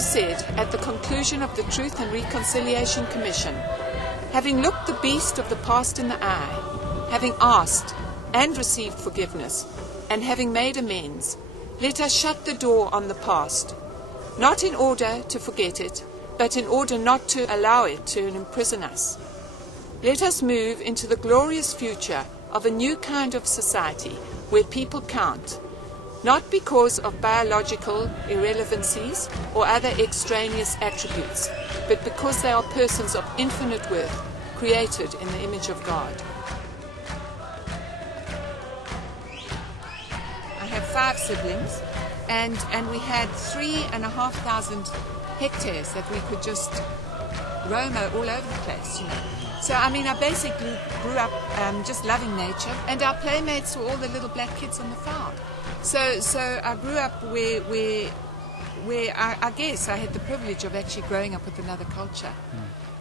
writer said at the conclusion of the Truth and Reconciliation Commission, having looked the beast of the past in the eye, having asked and received forgiveness, and having made amends, let us shut the door on the past, not in order to forget it, but in order not to allow it to imprison us. Let us move into the glorious future of a new kind of society where people count, not because of biological irrelevancies or other extraneous attributes, but because they are persons of infinite worth, created in the image of God. I have 5 siblings, and we had 3,500 hectares that we could just roam all over the place, you know. So, I mean, I basically grew up just loving nature, and our playmates were all the little black kids on the farm. So I grew up where I guess I had the privilege of actually growing up with another culture.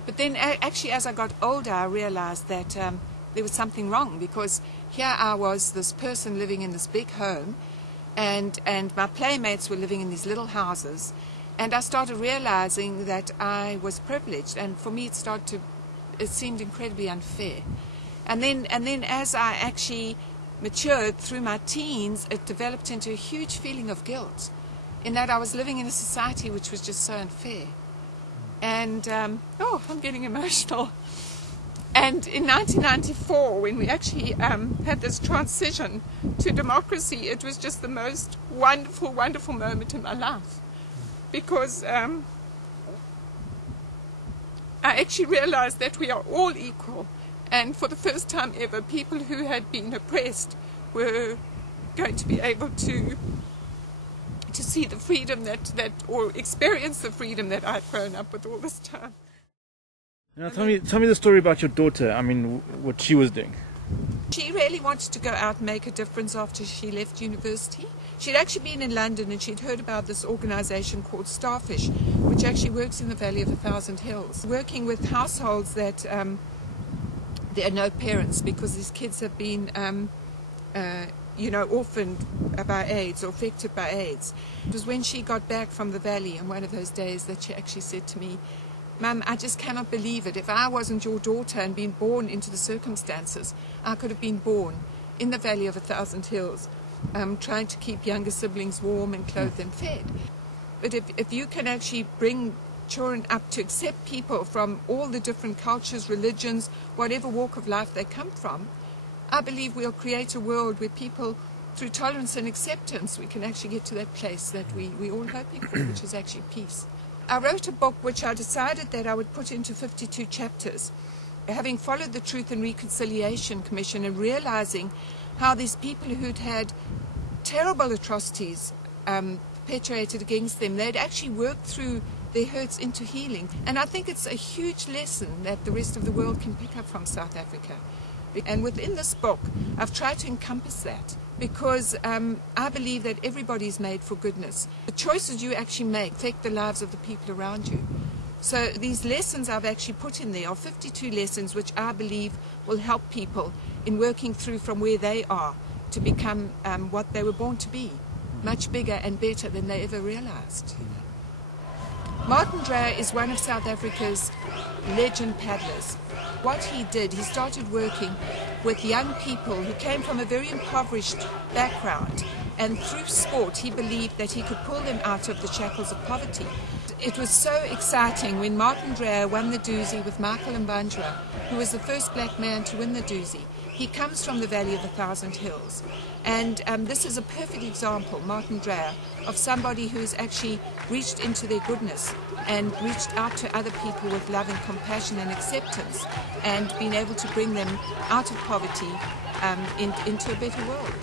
But then actually as I got older, I realized that there was something wrong, because here I was, this person living in this big home, and my playmates were living in these little houses, and I started realizing that I was privileged, and for me it seemed incredibly unfair. And then as I actually matured through my teens, it developed into a huge feeling of guilt, in that I was living in a society which was just so unfair. And I'm getting emotional. And in 1994, when we actually had this transition to democracy, it was just the most wonderful, wonderful moment in my life, because I actually realized that we are all equal, and for the first time ever, people who had been oppressed were going to be able to see the freedom or experience the freedom that I'd grown up with all this time. Now, tell me the story about your daughter. I mean, what she was doing. She really wanted to go out and make a difference after she left university. She'd actually been in London, and she'd heard about this organization called Starfish, which actually works in the Valley of 1,000 Hills, working with households that there are no parents, because these kids have been orphaned by AIDS or affected by AIDS. It was when she got back from the valley on one of those days that she actually said to me, "Mum, I just cannot believe it. If I wasn't your daughter and been born into the circumstances, I could have been born in the Valley of 1,000 Hills, trying to keep younger siblings warm and clothed and fed." But if you can actually bring children up to accept people from all the different cultures, religions, whatever walk of life they come from, I believe we'll create a world where people, through tolerance and acceptance, we can actually get to that place that we're all hoping for, which is actually peace. I wrote a book which I decided that I would put into 52 chapters, having followed the Truth and Reconciliation Commission and realizing how these people who'd had terrible atrocities perpetrated against them, they'd actually worked through their hurts into healing. And I think it's a huge lesson that the rest of the world can pick up from South Africa. And within this book, I've tried to encompass that, because I believe that everybody's made for goodness. The choices you actually make affect the lives of the people around you. So these lessons I've actually put in there are 52 lessons which I believe will help people in working through from where they are to become what they were born to be, much bigger and better than they ever realized. Martin Dreyer is one of South Africa's legend paddlers. What he did, he started working with young people who came from a very impoverished background, and through sport he believed that he could pull them out of the shackles of poverty. It was so exciting when Martin Dreyer won the Doozy with Michael Mbandra, who was the first black man to win the Doozy. He comes from the Valley of 1,000 Hills, and this is a perfect example, Martin Dreyer, of somebody who's actually reached into their goodness and reached out to other people with love and compassion and acceptance, and been able to bring them out of poverty into a better world.